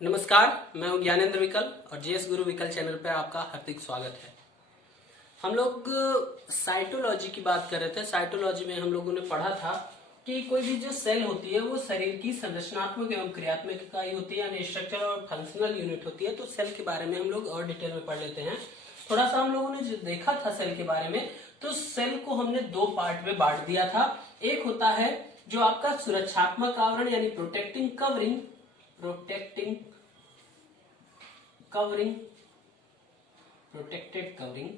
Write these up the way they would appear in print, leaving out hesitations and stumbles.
नमस्कार, मैं हूं ज्ञानेंद्र विकल और जेएस गुरु विकल चैनल पर आपका हार्दिक स्वागत है। हम लोग साइटोलॉजी की बात कर रहे थे। साइटोलॉजी में हम लोगों ने पढ़ा था कि कोई भी जो सेल होती है वो शरीर की संरचनात्मक एवं क्रियात्मक इकाई होती है, यानी स्ट्रक्चर और फंक्शनल यूनिट होती है। तो सेल के बारे में हम लोग और डिटेल में पढ़ लेते हैं। थोड़ा सा हम लोगों ने जो देखा था सेल के बारे में, तो सेल को हमने दो पार्ट में बांट दिया था। एक होता है जो आपका सुरक्षात्मक आवरण यानी प्रोटेक्टिंग कवरिंग, प्रोटेक्टेड कवरिंग।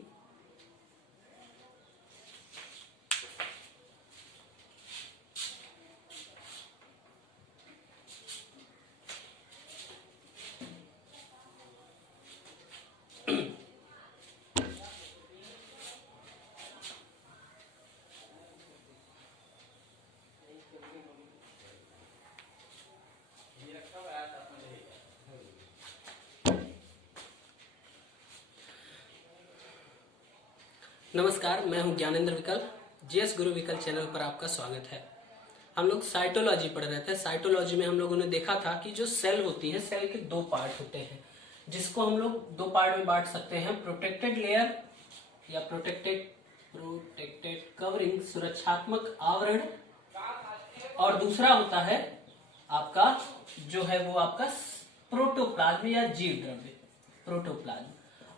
नमस्कार, मैं हूं ज्ञानेंद्र विकल। जेएस गुरु विकल चैनल पर आपका स्वागत है। हम लोग साइटोलॉजी पढ़ रहे थे। साइटोलॉजी में हम लोगों ने देखा था कि जो सेल होती है, सेल के दो पार्ट होते हैं, जिसको हम लोग दो पार्ट में बांट सकते हैं, प्रोटेक्टेड लेयर या प्रोटेक्टेड कवरिंग, सुरक्षात्मक आवरण, और दूसरा होता है आपका जो है वो आपका प्रोटोप्लाज्म या जीव द्रव्य, प्रोटोप्लाज्म।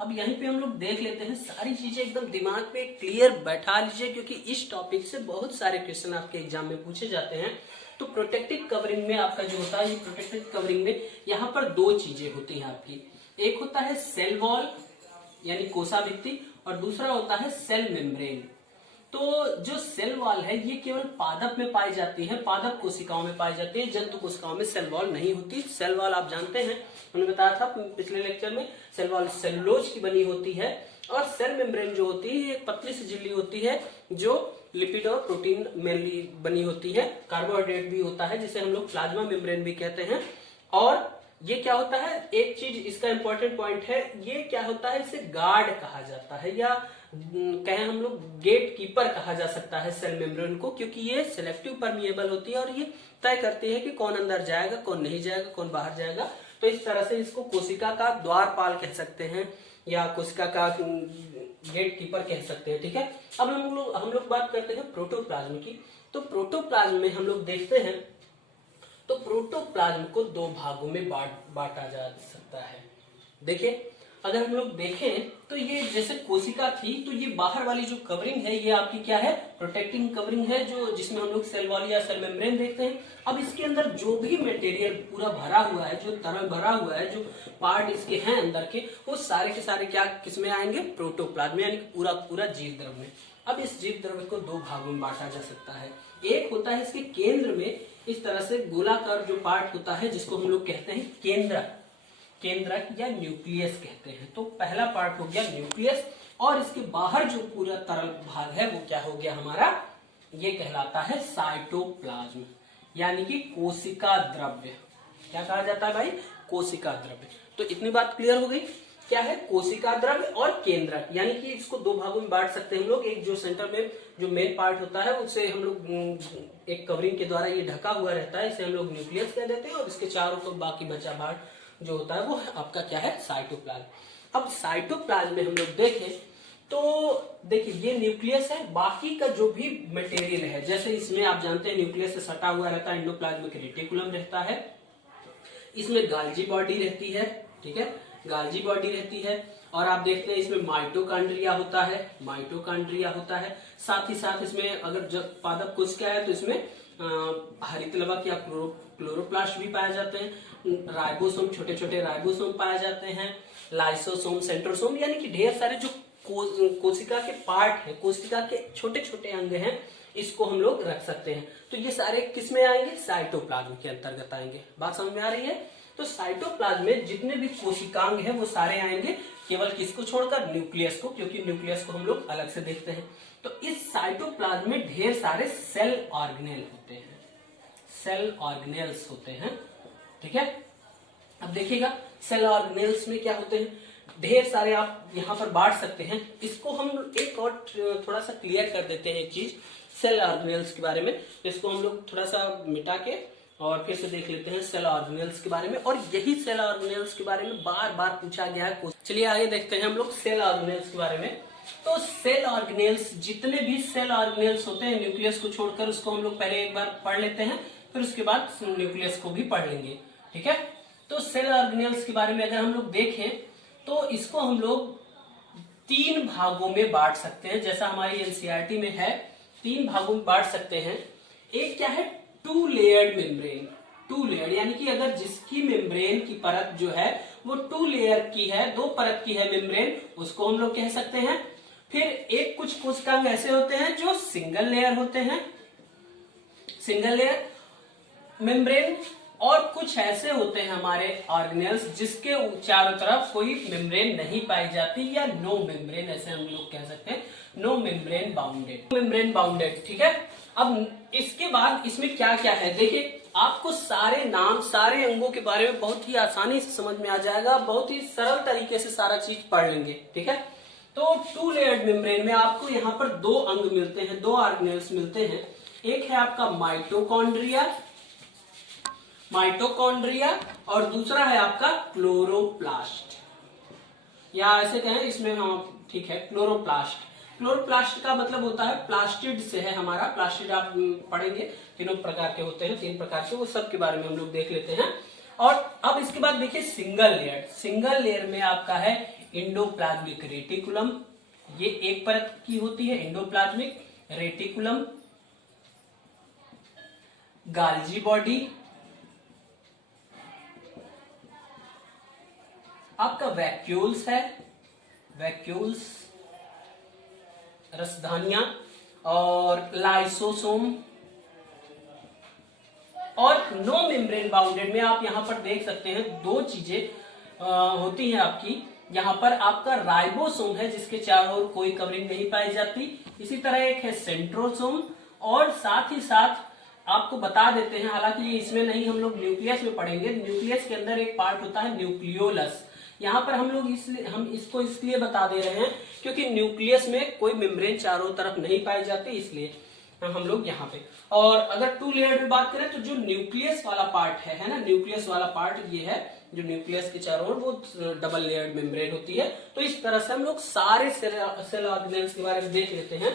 अब यहीं पे हम लोग देख लेते हैं, सारी चीजें एकदम दिमाग पे क्लियर बैठा लीजिए, क्योंकि इस टॉपिक से बहुत सारे क्वेश्चन आपके एग्जाम में पूछे जाते हैं। तो प्रोटेक्टिव कवरिंग में आपका जो होता है, ये प्रोटेक्टिव कवरिंग में यहाँ पर दो चीजें होती हैं आपकी। एक होता है सेल वॉल यानी कोशाभित्ति, और दूसरा होता है सेल मेम्ब्रेन। तो जो सेल वॉल है ये केवल पादप में पाई जाती है, पादप कोशिकाओं में पाई जाती है, जंतु कोशिकाओं में सेल वॉल नहीं होती। सेल वॉल आप जानते हैं, मैंने बताया था पिछले लेक्चर में, सेल वॉल सेलुलोज की बनी होती है, और सेल मेम्ब्रेन जो होती है एक पतली सी झिल्ली होती है जो लिपिड और प्रोटीन मेनली बनी होती है। कार्बोहाइड्रेट भी होता है जिसे हम लोग प्लाज्मा मेम्ब्रेन भी कहते हैं। और ये क्या होता है, एक चीज इसका इंपॉर्टेंट पॉइंट है, ये क्या होता है, इसे गार्ड कहा जाता है, या कहें हम लोग गेट कीपर कहा जा सकता है सेल मेम्ब्रेन को, क्योंकि ये सिलेक्टिव परमिएबल होती है और ये तय करती है कि कौन अंदर जाएगा, कौन नहीं जाएगा, कौन बाहर जाएगा। तो इस तरह से इसको कोशिका का द्वारपाल कह सकते हैं या कोशिका का गेट कीपर कह सकते हैं। ठीक है, अब हम लोग बात करते हैं प्रोटोप्लाज्म की। तो प्रोटोप्लाज्म में हम लोग देखते हैं, तो प्रोटोप्लाज्म को दो भागों में बांटा जा सकता है। देखिए, अगर हम लोग देखें तो ये जैसे कोशिका थी, तो ये बाहर वाली जो कवरिंग है ये आपकी क्या है, प्रोटेक्टिंग कवरिंग है, जो जिसमें हम लोग सेल वॉल या सेल मेम्ब्रेन देखते हैं। अब इसके अंदर जो भी मटेरियल पूरा भरा हुआ है, जो तरल भरा हुआ है, जो पार्ट इसके हैं अंदर के, वो सारे के सारे क्या किसमें आएंगे, प्रोटोप्लाज्म यानी पूरा पूरा जीव द्रव्य में। अब इस जीव द्रव्य को दो भागों में बांटा जा सकता है। एक होता है इसके केंद्र में इस तरह से गोलाकार जो पार्ट होता है, जिसको हम लोग कहते हैं केंद्रक या न्यूक्लियस कहते हैं। तो पहला पार्ट हो गया न्यूक्लियस, और इसके बाहर जो पूरा तरल भाग है वो क्या हो गया हमारा, ये कहलाता है साइटोप्लाज्म यानी कि कोशिका द्रव्य। क्या कहा जाता है भाई, कोशिका द्रव्य। तो इतनी बात क्लियर हो गई, क्या है, कोशिका द्रव्य और केंद्रक, यानी कि इसको दो भागों में बांट सकते हैं हम लोग। एक जो सेंटर में जो मेन पार्ट होता है उसे हम लोग एक कवरिंग के द्वारा ये ढका हुआ रहता है, इसे हम लोग न्यूक्लियस कह देते हैं, और इसके चारों को बाकी बचा भाग जो होता है वो आपका क्या है, साइटोप्लाज्म। अब साइटोप्लाज्म में हम लोग देखें तो देखिए ये न्यूक्लियस है, बाकी का जो भी मटेरियल है, जैसे इसमें आप जानते हैं न्यूक्लियस से सटा हुआ रहता है एंडोप्लाज्मिक रेटिकुलम रहता है, इसमें गाल्जी बॉडी रहती है। ठीक है, गाल्जी बॉडी रहती है, और आप देखते हैं इसमें माइटोकॉन्ड्रिया होता है, साथ ही साथ इसमें अगर जब पादप कोशिका है तो इसमें हरित लवक या क्लोरोप्लास्ट भी पाए जाते हैं, राइबोसोम, छोटे छोटे राइबोसोम पाए जाते हैं, लाइसोसोम, सेंट्रोसोम, यानी कि ढेर सारे जो कोशिका के पार्ट है, कोशिका के छोटे छोटे अंग हैं, इसको हम लोग रख सकते हैं। तो ये सारे किसमें आएंगे, साइटोप्लाज्म के अंतर्गत आएंगे। बात समझ में आ रही है। तो साइटोप्लाज्म में जितने भी कोशिकांग है वो सारे आएंगे, केवल किसको छोड़कर, न्यूक्लियस को, क्योंकि न्यूक्लियस को हम लोग अलग से देखते हैं। तो इस साइटोप्लाज्म में ढेर सारे सेल ऑर्गेनेल होते हैं, सेल ऑर्गेनेल्स होते हैं। ठीक है, अब देखिएगा सेल ऑर्गेनेल्स में क्या होते हैं, ढेर सारे आप यहाँ पर बांट सकते हैं। इसको हम एक और थोड़ा सा क्लियर कर देते हैं एक चीज सेल ऑर्गेनेल्स के बारे में। इसको हम लोग थोड़ा सा मिटा के और फिर से देख लेते हैं सेल ऑर्गेनेल्स के बारे में, और यही सेल ऑर्गेनेल्स के बारे में बार बार पूछा गया है। चलिए आगे देखते हैं हम लोग सेल ऑर्गेनेल्स के बारे में। तो सेल ऑर्गेनेल्स, जितने भी सेल ऑर्गेनेल्स होते हैं न्यूक्लियस को छोड़कर, उसको हम लोग पहले एक बार पढ़ लेते हैं, फिर उसके बाद न्यूक्लियस को भी पढ़ लेंगे, ठीक है। तो सेल ऑर्गेनेल्स के बारे में अगर हम लोग देखें तो इसको हम लोग 3 भागों में बांट सकते हैं, जैसा हमारी एनसीईआरटी में है 3 भागों में बांट सकते हैं। एक क्या है, 2 लेयर्ड मेम्ब्रेन। 2 लेयर यानी कि अगर जिसकी मेम्ब्रेन की परत जो है वो 2 लेयर की है, 2 परत की है मेम्ब्रेन, उसको हम लोग कह सकते हैं। फिर एक कुछ कोशिकांग ऐसे होते हैं जो सिंगल लेयर होते हैं, सिंगल लेयर मेम्ब्रेन, और कुछ ऐसे होते हैं हमारे ऑर्गेनेल्स जिसके चारों तरफ कोई मेम्ब्रेन नहीं पाई जाती, या नो मेम्ब्रेन, ऐसे हम लोग कह सकते हैं, no membrane bounded, membrane bounded, ठीक है। अब इसके बाद इसमें क्या क्या है, देखिए आपको सारे नाम, सारे अंगों के बारे में बहुत ही आसानी से समझ में आ जाएगा, बहुत ही सरल तरीके से सारा चीज पढ़ लेंगे, ठीक है। तो 2 लेयर्ड मेम्ब्रेन में आपको यहाँ पर 2 अंग मिलते हैं, 2 ऑर्गेनेल्स मिलते हैं। एक है आपका माइटोकॉन्ड्रिया, और दूसरा है आपका क्लोरोप्लास्ट, या ऐसे कहें इसमें हम, ठीक है, क्लोरोप्लास्ट। क्लोरोप्लास्ट का मतलब होता है प्लास्टिड से है हमारा, प्लास्टिड आप पढ़ेंगे, तीनों प्रकार के होते हैं, 3 प्रकार के, वो सब के बारे में हम लोग देख लेते हैं। और अब इसके बाद देखिए सिंगल लेयर। सिंगल लेयर में आपका है एंडोप्लाज्मिक रेटिकुलम, ये एक परत की होती है, एंडोप्लाज्मिक रेटिकुलम, गाल्जी बॉडी, आपका वैक्यूल्स है, वैक्यूल्स रसधानियां, और लाइसोसोम, और नो मेम्ब्रेन बाउंडेड में आप यहां पर देख सकते हैं 2 चीजें होती हैं आपकी। यहां पर आपका राइबोसोम है जिसके चारों ओर कोई कवरिंग नहीं पाई जाती, इसी तरह एक है सेंट्रोसोम, और साथ ही साथ आपको बता देते हैं, हालांकि ये इसमें नहीं, हम लोग न्यूक्लियस में पढ़ेंगे, न्यूक्लियस के अंदर एक पार्ट होता है न्यूक्लियोलस। यहाँ पर हम लोग हम इसको इसलिए बता दे रहे हैं क्योंकि न्यूक्लियस में कोई मेम्ब्रेन चारों तरफ नहीं पाई जाती, इसलिए हम लोग यहाँ पे। और अगर 2 लेयर में बात करें तो जो न्यूक्लियस वाला पार्ट है ना, न्यूक्लियस वाला पार्ट ये है, जो न्यूक्लियस के चारों ओर वो डबल लेयर्ड मेम्ब्रेन होती है। तो इस तरह से हम लोग सारे सेल ऑर्गेनेल्स के बारे में देख लेते हैं।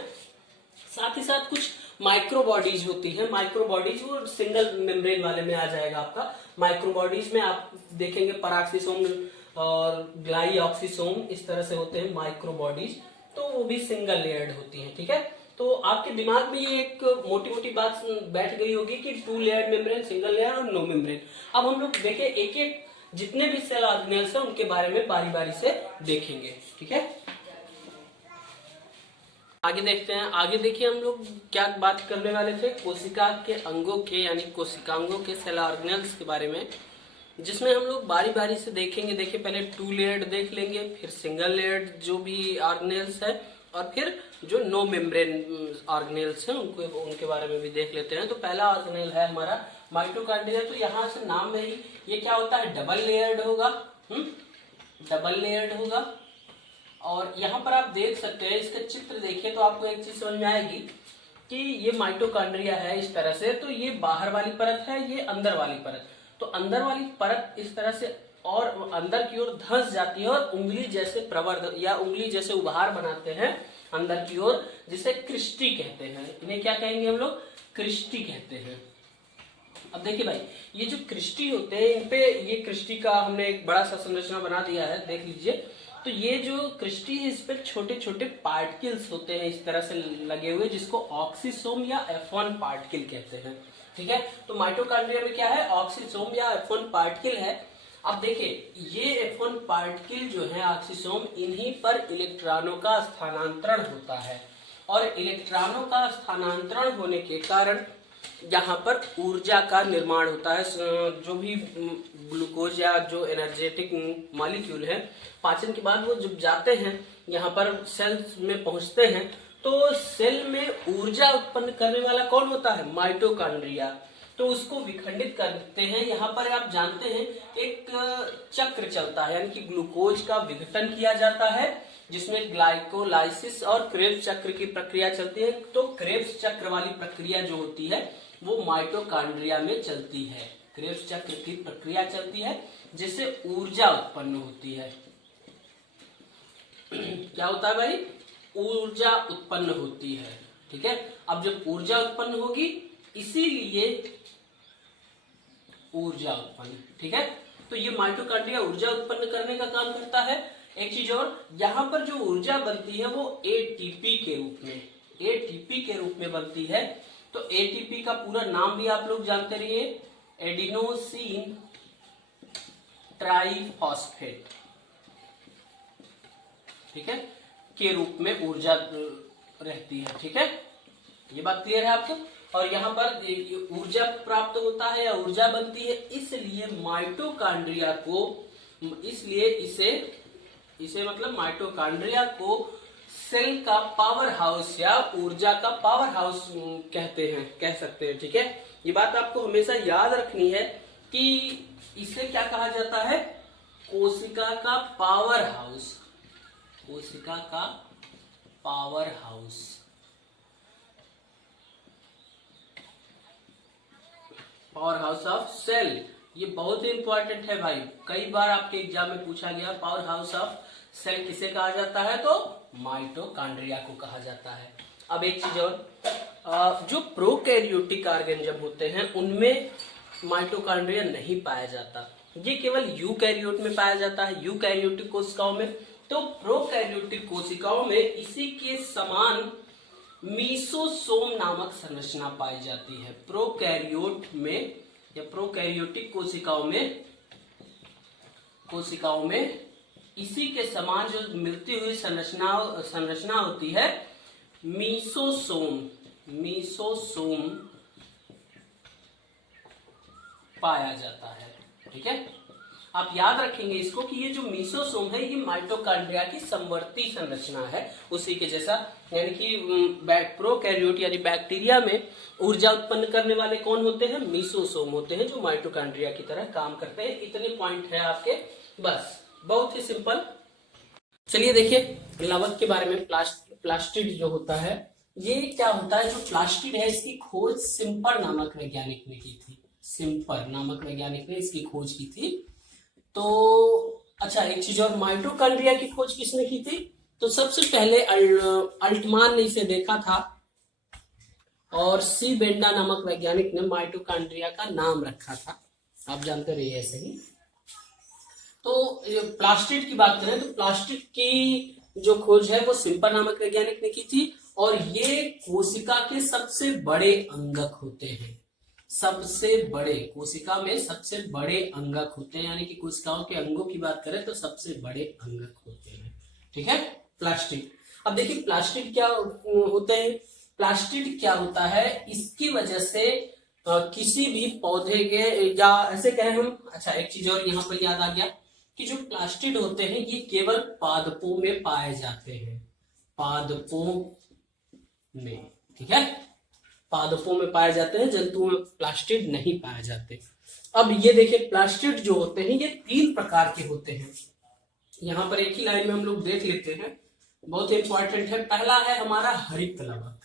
साथ ही साथ कुछ माइक्रो बॉडीज होती है, माइक्रो बॉडीज वो सिंगल मेम्ब्रेन वाले में आ जाएगा आपका। माइक्रो बॉडीज में आप देखेंगे पराक्सीसोम और ग्लाइऑक्सीसोम, इस तरह से होते हैं माइक्रो बॉडीज, तो वो भी सिंगल लेयर्ड होती है, ठीक है। तो आपके दिमाग में ये एक मोटी मोटी बात बैठ गई होगी कि 2 लेयर्ड मेम्ब्रेन, सिंगल लेयर और नो मेम्ब्रेन। अब हम लोग देखें एक एक जितने भी सेल ऑर्गेनेल्स हैं उनके बारे में बारी बारी से देखेंगे, ठीक है। आगे देखते हैं, आगे देखिए हम लोग क्या बात करने वाले थे, कोशिका के अंगों के यानी कोशिकांगों के सेल ऑर्गेनेल्स के बारे में, जिसमें हम लोग बारी बारी से देखेंगे। देखिए पहले 2 लेयर्ड देख लेंगे, फिर सिंगल लेयर्ड जो भी ऑर्गेनेल्स है, और फिर जो नो मेम्ब्रेन ऑर्गेनेल्स हैं उनके बारे में भी देख लेते हैं। तो पहला ऑर्गेनेल है हमारा माइटोकॉन्ड्रिया। तो यहाँ से नाम में ही ये क्या होता है, डबल लेयर्ड होगा, डबल लेयर्ड होगा। और यहाँ पर आप देख सकते हैं, इसका चित्र देखिए तो आपको एक चीज समझ में आएगी कि ये माइटोकॉन्ड्रिया है इस तरह से, तो ये बाहर वाली परत है, ये अंदर वाली परत। तो अंदर वाली परत इस तरह से और अंदर की ओर धंस जाती है, और उंगली जैसे प्रवर्ध या उंगली जैसे उभार बनाते हैं अंदर की ओर, जिसे क्रिस्टी कहते हैं। इन्हें क्या कहेंगे हम लोग, क्रिस्टी कहते हैं। अब देखिए भाई, ये जो क्रिस्टी होते हैं, इन पे ये क्रिस्टी का हमने एक बड़ा सा संरचना बना दिया है, देख लीजिए। तो ये जो क्रिस्टी है, इस पर छोटे छोटे पार्टिकल्स होते हैं इस तरह से लगे हुए, जिसको ऑक्सीसोम या F1 पार्टिकल कहते हैं, ठीक है। तो माइटोकॉन्ड्रिया में क्या है, ऑक्सीसोम या F1 पार्टिकल है। अब देखिए ये F1 पार्टिकल जो है ऑक्सीसोम, इन्हीं पर इलेक्ट्रॉनों का स्थानांतरण होता है, और इलेक्ट्रॉनों का स्थानांतरण होने के कारण यहाँ पर ऊर्जा का निर्माण होता है। जो भी ग्लूकोज या जो एनर्जेटिक मॉलिक्यूल है, पाचन के बाद वो जब जाते हैं यहाँ पर सेल्स में पहुंचते हैं, तो सेल में ऊर्जा उत्पन्न करने वाला कौन होता है, माइटोकॉन्ड्रिया। तो उसको विखंडित करते हैं। यहाँ पर आप जानते हैं एक चक्र चलता है, यानी कि ग्लूकोज का विघटन किया जाता है, जिसमें ग्लाइकोलाइसिस और क्रेब्स चक्र की प्रक्रिया चलती है। तो क्रेब्स चक्र वाली प्रक्रिया जो होती है वो माइटोकॉन्ड्रिया में चलती है। क्रेब्स चक्र की प्रक्रिया चलती है जिससे ऊर्जा उत्पन्न होती है। क्या होता है भाई? ऊर्जा उत्पन्न होती है। ठीक है, अब जब ऊर्जा उत्पन्न होगी इसीलिए ऊर्जा उत्पन्न, ठीक है, तो ये माइटोकॉन्ड्रिया ऊर्जा उत्पन्न करने का काम करता है। एक चीज और, यहां पर जो ऊर्जा बनती है वो एटीपी के रूप में, एटीपी के रूप में बनती है। तो एटीपी का पूरा नाम भी आप लोग जानते रहिए, एडिनोसिन ट्राइफॉस्फेट, ठीक है, के रूप में ऊर्जा रहती है। ठीक है, ये बात क्लियर है आपको। और यहाँ पर ऊर्जा प्राप्त होता है या ऊर्जा बनती है, इसलिए माइटोकॉन्ड्रिया को, इसलिए इसे मतलब माइटोकॉन्ड्रिया को सेल का पावर हाउस या ऊर्जा का पावर हाउस कहते हैं, कह सकते हैं। ठीक है, ये बात आपको हमेशा याद रखनी है कि इसे क्या कहा जाता है? कोशिका का पावर हाउस, कोशिका का power house, power house of cell. ये बहुत ही इंपॉर्टेंट है भाई, कई बार आपके एग्जाम में पूछा गया पावर हाउस ऑफ सेल किसे कहा जाता है? तो माइटोकॉन्ड्रिया को कहा जाता है। अब एक चीज और, जो प्रोकैरियोटिक ऑर्गेनिज्म होते हैं उनमें माइटोकॉन्ड्रिया नहीं पाया जाता, ये केवल यूकैरियोट में पाया जाता है, यूकैरियोटिक कोशिकाओं में। तो प्रोकैरियोटिक कोशिकाओं में इसी के समान मीसोसोम नामक संरचना पाई जाती है। प्रोकैरियोट में या प्रोकैरियोटिक कोशिकाओं में इसी के समान जो मिलती हुई संरचना होती है, मीसोसोम पाया जाता है। ठीक है, आप याद रखेंगे इसको कि ये जो मीसोसोम है ये माइटोकॉन्ड्रिया की समवर्ती संरचना है, उसी के जैसा। यानी कि प्रोकैरियोट यानी बैक्टीरिया में ऊर्जा उत्पन्न करने वाले कौन होते हैं? मीसोसोम होते हैं, जो माइटोकॉन्ड्रिया की तरह काम करते हैं। इतने पॉइंट है आपके, बस, बहुत ही सिंपल। चलिए देखिए लवक के बारे में। प्लास्टिड जो होता है, ये क्या होता है? जो प्लास्टिड है इसकी खोज सिम्पर नामक वैज्ञानिक ने की थी, सिम्पर नामक वैज्ञानिक ने इसकी खोज की थी। तो अच्छा, एक चीज और, माइटोकॉन्ड्रिया की खोज किसने की थी? तो सबसे पहले अल्टमान ने इसे देखा था और सी बेंडा नामक वैज्ञानिक ने माइटोकॉन्ड्रिया का नाम रखा था, आप जानते रहिए ऐसे ही। तो प्लास्टिड की बात करें तो प्लास्टिड की जो खोज है वो सिम्पर नामक वैज्ञानिक ने की थी, और ये कोशिका के सबसे बड़े अंगक होते हैं, सबसे बड़े, कोशिका में सबसे बड़े अंगक होते हैं, यानी कि कोशिकाओं के अंगों की बात करें तो सबसे बड़े अंगक होते हैं। ठीक है, प्लास्टिड। अब देखिए प्लास्टिड क्या होते हैं? प्लास्टिड क्या होता है, इसकी वजह से किसी भी पौधे के, या ऐसे कहें हम, अच्छा एक चीज और यहाँ पर याद आ गया कि जो प्लास्टिड होते हैं ये केवल पादपों में पाए जाते हैं, पादपों में। ठीक है, पादपों में पाए जाते हैं, जंतुओं में प्लास्टिड नहीं पाए जाते। अब ये देखिए प्लास्टिड जो होते हैं ये 3 प्रकार के होते हैं। यहां पर एक ही लाइन में हम लोग देख लेते हैं, बहुत इंपॉर्टेंट है। पहला है हमारा हरित लवक।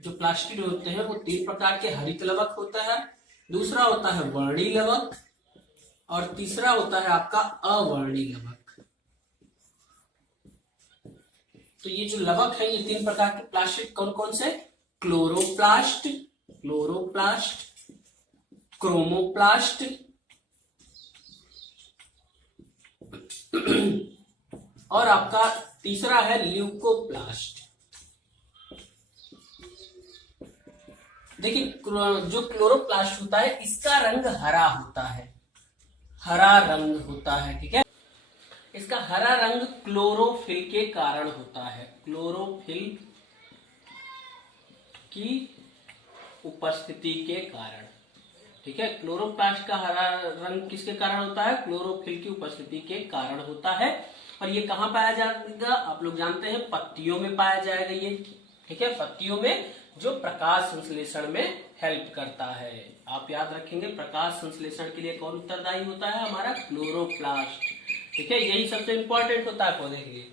जो प्लास्टिड होते हैं वो 3 प्रकार के हरित लवक होता है, दूसरा होता है वर्णी लवक, और तीसरा होता है आपका अवर्णी लवक। तो ये जो लवक है ये 3 प्रकार के प्लास्टिड कौन कौन से? क्लोरोप्लास्ट, क्रोमोप्लास्ट और आपका तीसरा है ल्यूकोप्लास्ट। देखिए जो क्लोरोप्लास्ट होता है इसका रंग हरा होता है, हरा रंग होता है। ठीक है, इसका हरा रंग क्लोरोफिल के कारण होता है, क्लोरोफिल की उपस्थिति के कारण। ठीक है, क्लोरोप्लास्ट का हरा रंग किसके कारण होता है? क्लोरोफिल की उपस्थिति के कारण होता है। और ये कहाँ पाया जाएगा? आप लोग जानते हैं पत्तियों में पाया जाएगा ये। ठीक है, पत्तियों में जो प्रकाश संश्लेषण में हेल्प करता है। आप याद रखेंगे प्रकाश संश्लेषण के लिए कौन उत्तरदायी होता है? हमारा क्लोरोप्लास्ट। ठीक है, यही सबसे इंपॉर्टेंट होता है पौधे के लिए।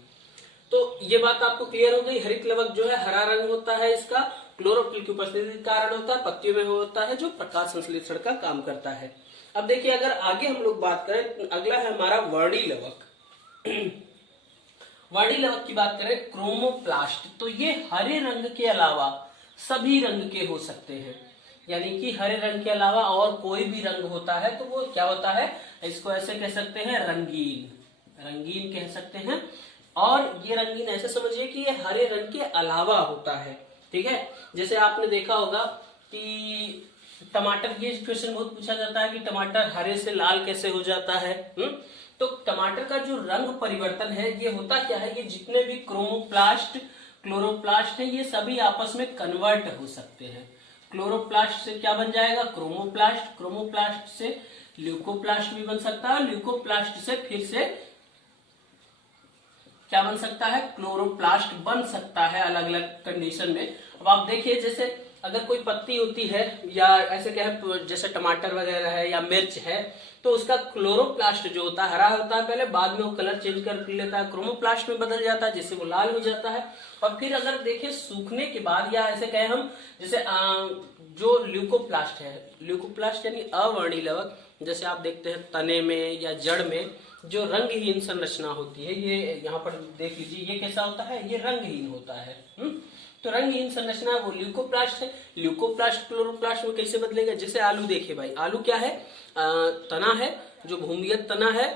तो ये बात आपको क्लियर हो गई। हरित लवक जो है हरा रंग होता है इसका, क्लोरोफिल की उपस्थिति के कारण होता है, पत्तियों में होता है जो प्रकाश संश्लेषण का काम करता है। अब देखिए अगर आगे हम लोग बात करें, अगला है हमारा वर्णी लवक। वर्णी लवक की बात करें, क्रोमोप्लास्ट, तो ये हरे रंग के अलावा सभी रंग के हो सकते हैं, यानी कि हरे रंग के अलावा और कोई भी रंग होता है तो वो क्या होता है, इसको ऐसे कह सकते हैं रंगीन, रंगीन कह सकते हैं। और ये रंगीन ऐसे समझिए कि ये हरे रंग के अलावा होता है, ठीक है। जैसे आपने देखा होगा कि टमाटर, ये क्वेश्चन बहुत पूछा जाता है कि टमाटर हरे से लाल कैसे हो जाता है। तो टमाटर का जो रंग परिवर्तन है ये होता क्या है, ये जितने भी क्रोमोप्लास्ट क्लोरोप्लास्ट है ये सभी आपस में कन्वर्ट हो सकते हैं। क्लोरोप्लास्ट से क्या बन जाएगा, क्रोमोप्लास्ट, क्रोमोप्लास्ट से ल्यूकोप्लास्ट भी बन सकता है, ल्यूकोप्लास्ट से फिर से क्या बन सकता है, क्लोरोप्लास्ट बन सकता है अलग अलग कंडीशन में। अब आप देखिए जैसे अगर कोई पत्ती होती है या ऐसे क्या जैसे टमाटर वगैरह है या मिर्च है, तो उसका क्लोरोप्लास्ट जो होता है हरा होता है पहले, बाद में वो कलर चेंज कर लेता है, क्रोमोप्लास्ट में बदल जाता है जिससे वो लाल हो जाता है। और फिर अगर देखें सूखने के बाद या ऐसे कहें हम जैसे जो ल्यूकोप्लास्ट है, ल्यूकोप्लास्ट यानी अवर्णी लवक, जैसे आप देखते हैं तने में या जड़ में जो रंगहीन संरचना होती है, ये यहाँ पर देख लीजिए ये कैसा होता है, ये रंगहीन होता है। तो रंगहीन संरचना वो ल्यूकोप्लास्ट है। ल्यूकोप्लास्ट क्लोरोप्लास्ट में कैसे बदलेगा, जैसे आलू देखिए भाई, आलू क्या है, तना है, जो भूमिगत तना है,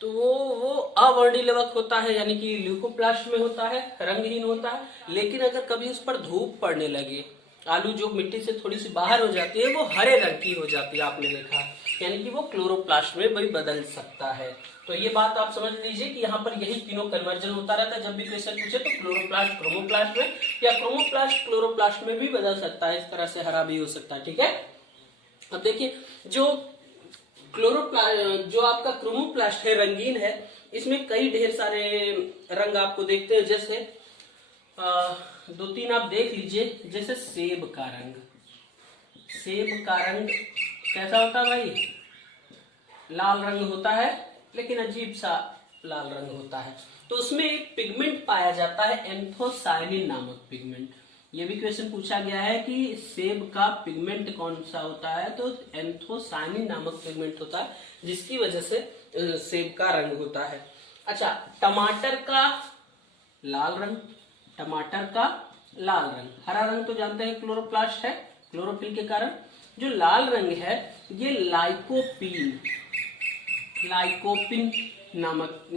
तो वो अवर्णी लवक होता है, यानी कि ल्यूकोप्लास्ट में होता है, रंगहीन होता है। लेकिन अगर कभी उस पर धूप पड़ने लगे, आलू जो मिट्टी से थोड़ी सी बाहर हो जाती है वो हरे रंग की हो जाती है, आपने देखा, यानी कि वो क्लोरोप्लास्ट में भी बदल सकता है। तो ये बात आप समझ लीजिए कि यहाँ पर यही तीनों कन्वर्जन होता रहता है। जब भी क्वेश्चन पूछे तो क्लोरोप्लास्ट क्रोमोप्लास्ट में या क्रोमोप्लास्ट क्लोरोप्लास्ट में भी बदल सकता है, इस तरह से हरा भी हो सकता है, ठीक है। अब देखिए जो जो आपका क्रोमोप्लास्ट है रंगीन है, इसमें कई ढेर सारे रंग आपको देखते हैं, जैसे दो तीन आप देख लीजिए, जैसे सेब का रंग, सेब का रंग कैसा होता है भाई, लाल रंग होता है, लेकिन अजीब सा लाल रंग होता है। तो उसमें एक पिगमेंट पाया जाता है एंथोसायनिन नामक पिगमेंट। ये भी क्वेश्चन पूछा गया है कि सेब का पिगमेंट कौन सा होता है, तो एंथोसायनिन नामक पिगमेंट होता है, जिसकी वजह से सेब का रंग होता है। अच्छा, टमाटर का लाल रंग, टमाटर का लाल रंग, हरा रंग तो जानते हैं क्लोरोप्लास्ट है, क्लोरोफिल के कारण। जो लाल रंग है ये लाइकोपीन, लाइकोपिन नामक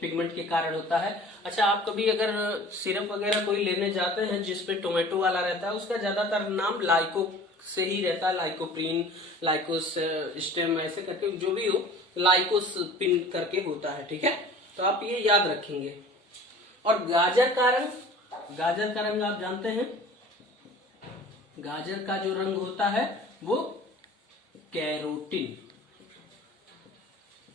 पिगमेंट के कारण होता है। अच्छा, आप कभी अगर सिरप वगैरह कोई लेने जाते हैं जिसपे टोमेटो वाला रहता है, उसका ज्यादातर नाम लाइको से ही रहता है, लाइकोप्रीन, लाइकोस स्टेम, ऐसे करके जो भी हो लाइकोस पिन करके होता है, ठीक है। तो आप ये याद रखेंगे। और गाजर का रंग, गाजर का रंग आप जानते हैं, गाजर का जो रंग होता है वो कैरोटीन,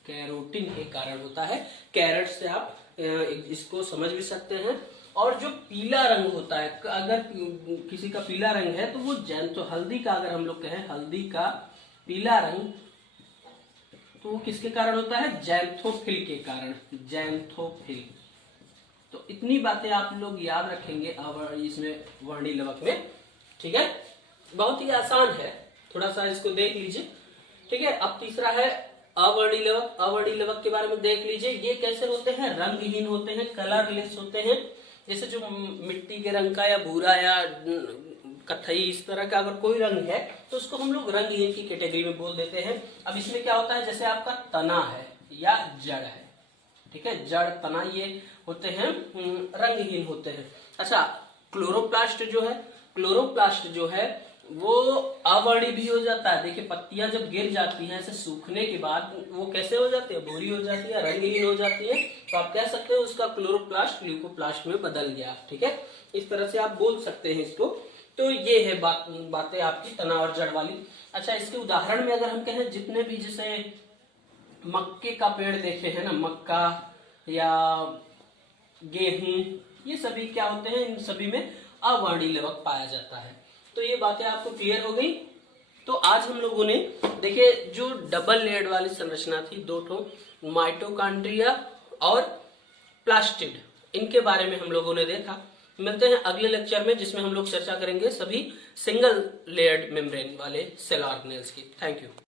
कैरोटीन के कारण होता है। कैरेट से आप इसको समझ भी सकते हैं। और जो पीला रंग होता है, अगर किसी का पीला रंग है तो वो तो हल्दी का, अगर हम लोग कहें हल्दी का पीला रंग, तो वो किसके कारण होता है, जैंथोफिल के कारण, जैंथोफिल। तो इतनी बातें आप लोग याद रखेंगे इसमें वर्णी लवक में, ठीक है। बहुत ही आसान है, थोड़ा सा इसको देख लीजिए, ठीक है। अब तीसरा है अवर्णी लवक। अवर्णी लवक के बारे में देख लीजिए, ये कैसे होते हैं, रंगहीन होते हैं, कलरलेस होते हैं। जैसे जो मिट्टी के रंग का या भूरा या कत्थई इस तरह का अगर कोई रंग है तो उसको हम लोग रंगहीन की कैटेगरी में बोल देते हैं। अब इसमें क्या होता है, जैसे आपका तना है या जड़ है, ठीक है, जड़ तना ये होते हैं रंगहीन होते हैं। अच्छा, क्लोरोप्लास्ट जो है, क्लोरोप्लास्ट जो है वो अवर्णी भी हो जाता है। देखिए पत्तियां जब गिर जाती हैं ऐसे सूखने के बाद वो कैसे हो जाती है, भूरी हो जाती है, रंगहीन हो जाती है। तो आप कह सकते हैं उसका क्लोरोप्लास्ट ल्यूकोप्लास्ट में बदल गया, ठीक है। इस तरह से आप बोल सकते हैं इसको। तो ये है बातें आपकी तना और जड़ वाली। अच्छा, इसके उदाहरण में अगर हम कहें, जितने भी जैसे मक्के का पेड़ देखे हैं ना, मक्का या गेहूं, ये सभी क्या होते हैं, इन सभी में अवर्णी लवक पाया जाता है। तो ये बातें आपको क्लियर हो गई। तो आज हम लोगों ने देखिए जो डबल लेयर्ड वाली संरचना थी, दो ठो, माइटोकॉन्ड्रिया और प्लास्टिड, इनके बारे में हम लोगों ने देखा। मिलते हैं अगले लेक्चर में, जिसमें हम लोग चर्चा करेंगे सभी सिंगल लेयर्ड मेम्ब्रेन वाले सेल ऑर्गेनेल्स की। Thank you.